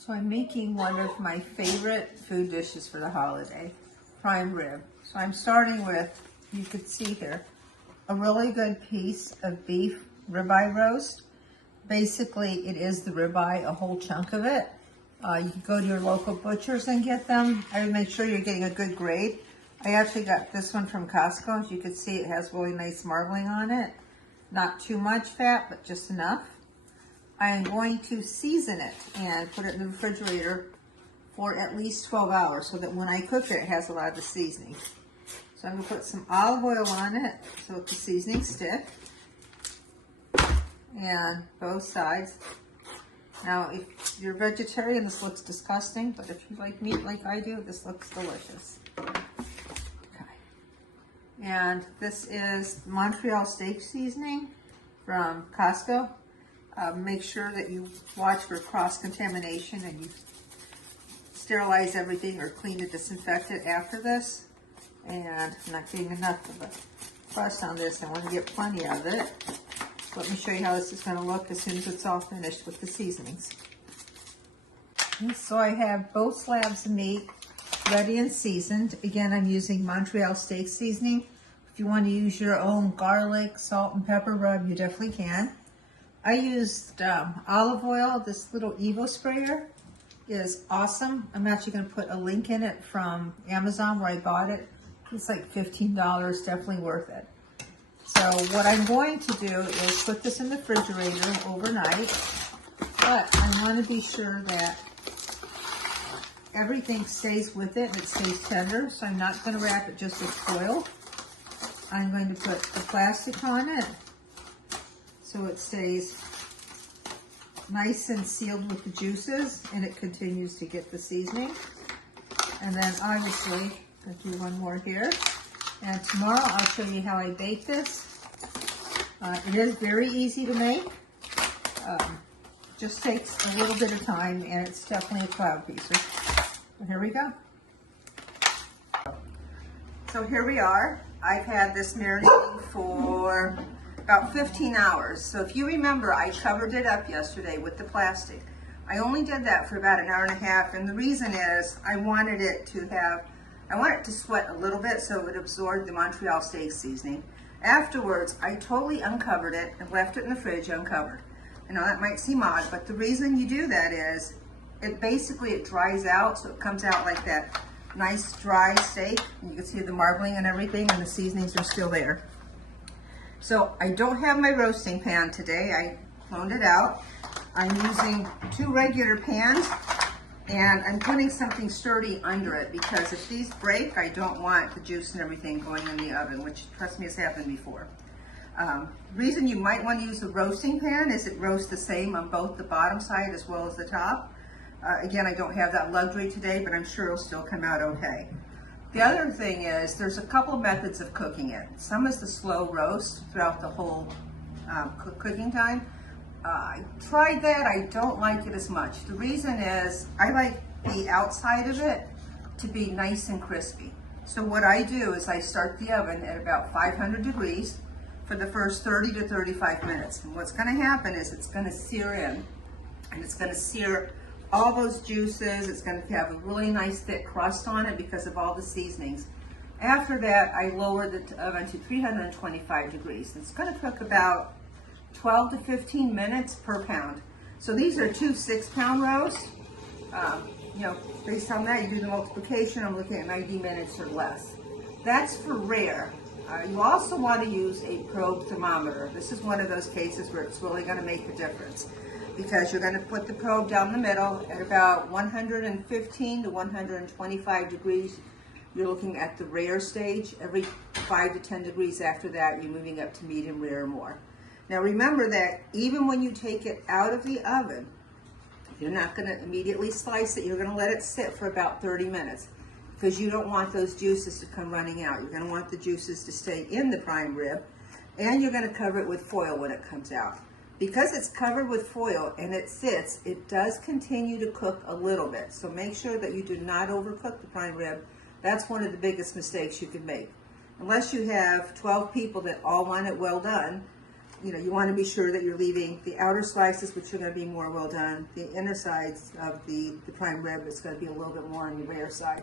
So I'm making one of my favorite food dishes for the holiday, prime rib. So I'm starting with, you could see here, a really good piece of beef ribeye roast. Basically, it is the ribeye, a whole chunk of it. You can go to your local butchers and get them. I would make sure you're getting a good grade. I actually got this one from Costco. As you can see, it has really nice marbling on it. Not too much fat, but just enough. I am going to season it and put it in the refrigerator for at least 12 hours so that when I cook it, it has a lot of the seasoning. So I'm going to put some olive oil on it so that the seasoning stick. And both sides. Now, if you're vegetarian, this looks disgusting, but if you like meat like I do, this looks delicious. Okay. And this is Montreal steak seasoning from Costco. Make sure that you watch for cross-contamination and you sterilize everything or clean and disinfect it after this. And I'm not getting enough of the crust on this. I want to get plenty of it. Let me show you how this is going to look as soon as it's all finished with the seasonings. Okay, so I have both slabs of meat ready and seasoned. Again, I'm using Montreal steak seasoning. If you want to use your own garlic, salt, and pepper rub, you definitely can. I used olive oil. This little Evo sprayer is awesome. I'm actually going to put a link in it from Amazon where I bought it. It's like $15, definitely worth it. So what I'm going to do is put this in the refrigerator overnight, but I want to be sure that everything stays with it and it stays tender, so I'm not going to wrap it just with foil. I'm going to put the plastic on it so it stays nice and sealed with the juices and it continues to get the seasoning. And then obviously, I'll do one more here. And tomorrow I'll show you how I bake this. It is very easy to make. Just takes a little bit of time and it's definitely a cloud piecer. So here we go. So here we are. I've had this marinating for about 15 hours. So if you remember, I covered it up yesterday with the plastic. I only did that for about an hour and a half, and the reason is I wanted it to sweat a little bit so it would absorb the Montreal steak seasoning. Afterwards, I totally uncovered it and left it in the fridge uncovered. I know that might seem odd, but the reason you do that is it dries out, so it comes out like that nice dry steak. You can see the marbling and everything, and the seasonings are still there. So I don't have my roasting pan today. I cloned it out. I'm using 2 regular pans, and I'm putting something sturdy under it because if these break, I don't want the juice and everything going in the oven, which, trust me, has happened before. Reason you might want to use a roasting pan is it roasts the same on both the bottom side as well as the top. Again, I don't have that luxury today, but I'm sure it'll still come out okay. The other thing is there's a couple methods of cooking it. Some is the slow roast throughout the whole cooking time. I tried that. I don't like it as much. The reason is I like the outside of it to be nice and crispy. So what I do is I start the oven at about 500 degrees for the first 30 to 35 minutes. And what's going to happen is it's going to sear in, and it's going to sear all those juices. It's going to have a really nice thick crust on it because of all the seasonings. After that, I lower the oven to 325 degrees. It's going to cook about 12 to 15 minutes per pound. So these are 2 6-pound roasts. Based on that, you do the multiplication. I'm looking at 90 minutes or less. That's for rare. You also want to use a probe thermometer. This is one of those cases where it's really going to make a difference because you're going to put the probe down the middle at about 115 to 125 degrees. You're looking at the rare stage. Every 5 to 10 degrees after that, you're moving up to medium rare or more. Now remember that even when you take it out of the oven, you're not going to immediately slice it. You're going to let it sit for about 30 minutes because you don't want those juices to come running out. You're going to want the juices to stay in the prime rib, and you're going to cover it with foil when it comes out. Because it's covered with foil and it sits, it does continue to cook a little bit. So make sure that you do not overcook the prime rib. That's one of the biggest mistakes you can make. Unless you have 12 people that all want it well done, you know, you want to be sure that you're leaving the outer slices, which are going to be more well done. The inner sides of the prime rib is going to be a little bit more on the rare side.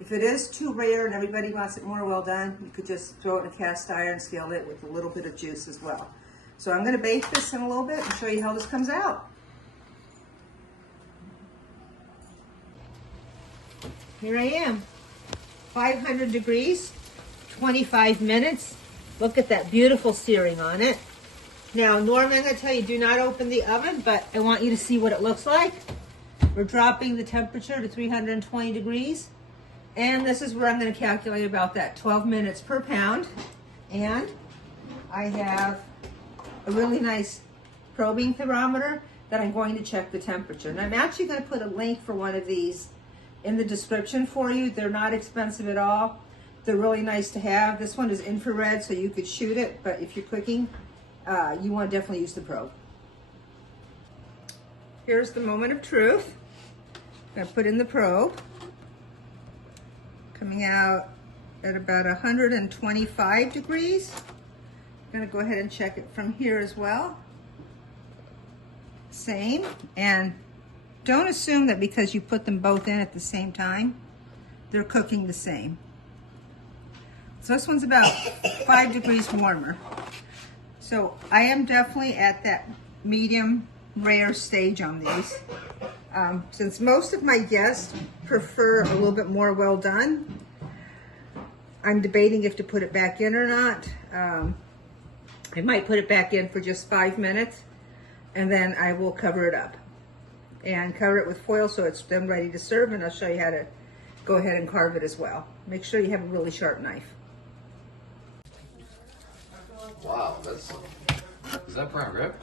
If it is too rare and everybody wants it more well done, you could just throw it in a cast iron skillet with a little bit of juice as well. So I'm going to bake this in a little bit and show you how this comes out. Here I am, 500 degrees, 25 minutes. Look at that beautiful searing on it. Now, normally I'm going to tell you do not open the oven, but I want you to see what it looks like. We're dropping the temperature to 320 degrees. And this is where I'm going to calculate about that 12 minutes per pound. And I have a really nice probing thermometer that I'm going to check the temperature. And I'm actually going to put a link for one of these in the description for you. They're not expensive at all. They're really nice to have. This one is infrared, so you could shoot it, but if you're cooking, you want to definitely use the probe. Here's the moment of truth. I'm going to put in the probe. Coming out at about 125 degrees. I'm going to go ahead and check it from here as well. Same. And don't assume that because you put them both in at the same time, they're cooking the same. So this one's about 5 degrees warmer. So I am definitely at that medium rare stage on these. Since most of my guests prefer a little bit more well done, I'm debating if to put it back in or not. I might put it back in for just 5 minutes, and then I will cover it up. And cover it with foil so it's then ready to serve, and I'll show you how to go ahead and carve it as well. Make sure you have a really sharp knife. Wow, is that prime rib?